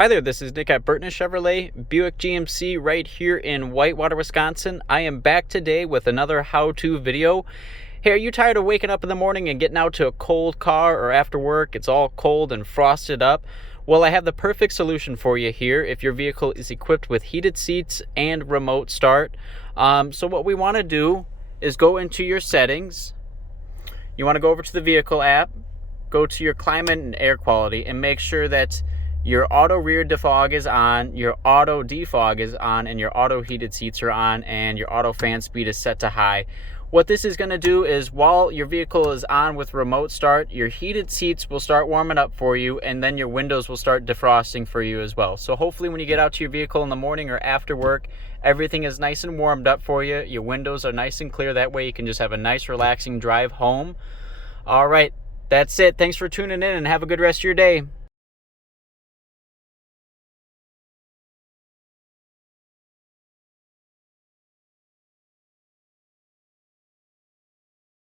Hi there, this is Nick at Burtness Chevrolet, Buick GMC right here in Whitewater, Wisconsin. I am back today with another how-to video. Hey, are you tired of waking up in the morning and getting out to a cold car, or after work it's all cold and frosted up? Well, I have the perfect solution for you here if your vehicle is equipped with heated seats and remote start. So what we want to do is go into your settings. You want to go over to the vehicle app, go to your climate and air quality, and make sure that your auto rear defog is on, your auto defog is on, and your auto heated seats are on, and your auto fan speed is set to high. What this is going to do is, while your vehicle is on with remote start, your heated seats will start warming up for you, and then your windows will start defrosting for you as well. So hopefully when you get out to your vehicle in the morning or after work, everything is nice and warmed up for you. Your windows are nice and clear. That way you can just have a nice relaxing drive home. All right, that's it. Thanks for tuning in and have a good rest of your day.